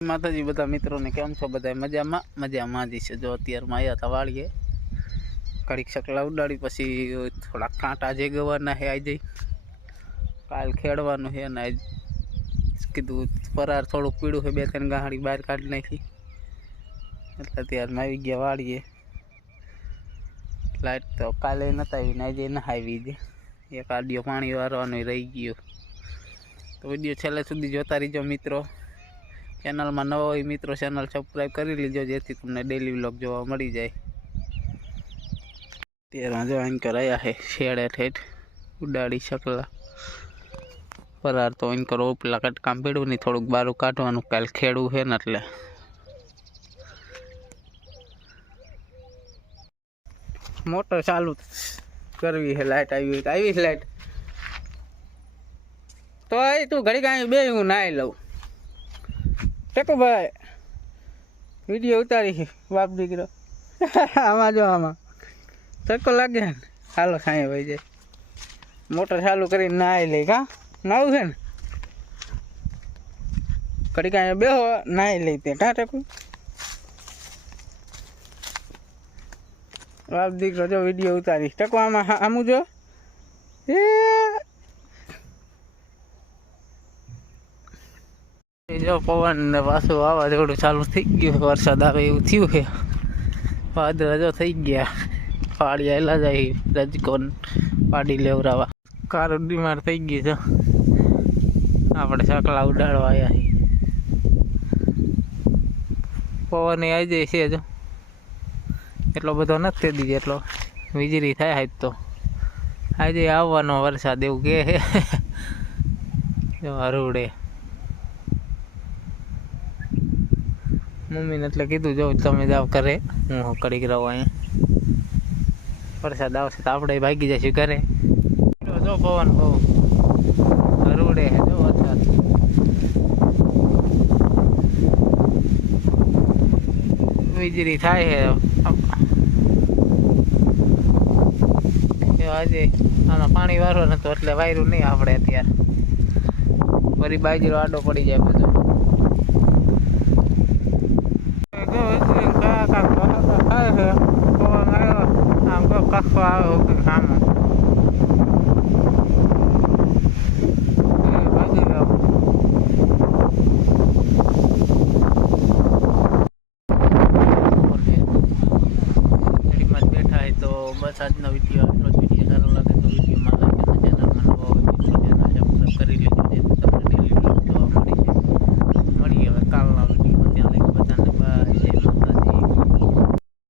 માતાજી, બધા મિત્રોને કેમ છો? બધા મજામાં? મજામાં જ છે. જો અત્યારમાં આવ્યા હતા વાળીએ કડીક શકલા ઉડાડી, પછી થોડાક કાંટા જે ગવાના છે આવી જઈ કાલ ખેડવાનું છે અને કીધું પરાર થોડુંક પીળું છે બે ત્રણ ગાહડી બહાર કાઢી નાખી. એટલે અત્યારમાં આવી ગયા વાળીએ. લાઇટ તો કાલે નતા આવી ને આજે દે એક આડિયો પાણી વારવાનું રહી ગયું. તો વીડિયો છેલ્લે સુધી જોતા રહીજો મિત્રો. ચેનલમાં નવા હોય મિત્રો ચેનલ સબસ્ક્રાઈબ કરી લીજો, જેથી તમને ડેલી વ્લોગ જોવા મળી જાય. અત્યારે જો એન્કર આવ્યા છે, શેડે ઠેઠ ઉડાડી શકલા. પરાર તો એન્કર પેલા કટકામ પીડ્યું નહીં, થોડુંક બારું કાઢવાનું, કાલ ખેડવું છે ને એટલે. મોટર ચાલુ કરવી છે લાઇટ આવી આવી છે લાઈટ. તો તું ઘડી કાંઈ બે હું નાઈ લઉં. ટેકો ભાઈ. વીડિયો ઉતારી બાપ દીકરો. આમાં જો આમાં. ટેકો લાગે ને. હાલો સાંઈ ભાઈ જાય. મોટર ચાલુ કરીને નાહી લઈ કા નાવું છે ને? ઘડી કાંઈ બેહો નાહી લઈ તે કાં ટેકું? બાપ દીકરો જો વીડિયો ઉતારી. ટેકો આમાં આમું જો. એ એ જો પવન ને પાછું વાવાઝોડું ચાલુ થઈ ગયું વરસાદ આવે એવું થયું છે. વાદળા જો થઈ ગયા. પાડી આવેલા જાય રજકોન, પાડી લેવરાવા. કાર બીમાર થઈ ગઈ છે. આપણે સકલા ઉડાડવા આવ્યા છીએ. પવન આવી જાય છે જો. એટલો બધો નથી દીધો એટલો વીજળી થાય આજ તો. આજે આવવાનો વરસાદ એવું કે છે. હરુડે. મમ્મીને એટલે કીધું, જો તમે જાઓ ઘરે, હું કડીક રહું અહીંયા વરસાદ આવશે તો આપણે ભાગી જઈશું ઘરે. જો પવન બહુ હરુડે જો વરસાદ વીજળી થાય છે. આજે આમાં પાણી વારો નતો, એટલે વાયરું નહીં આપણે અત્યારે. ફરી બાજરો આડો પડી જાય બધો જો હજી કાકા કાકા ખાય છે પવન આવ્યો આમ તો ઓકે હોય તો બસ આજનો વીડિયો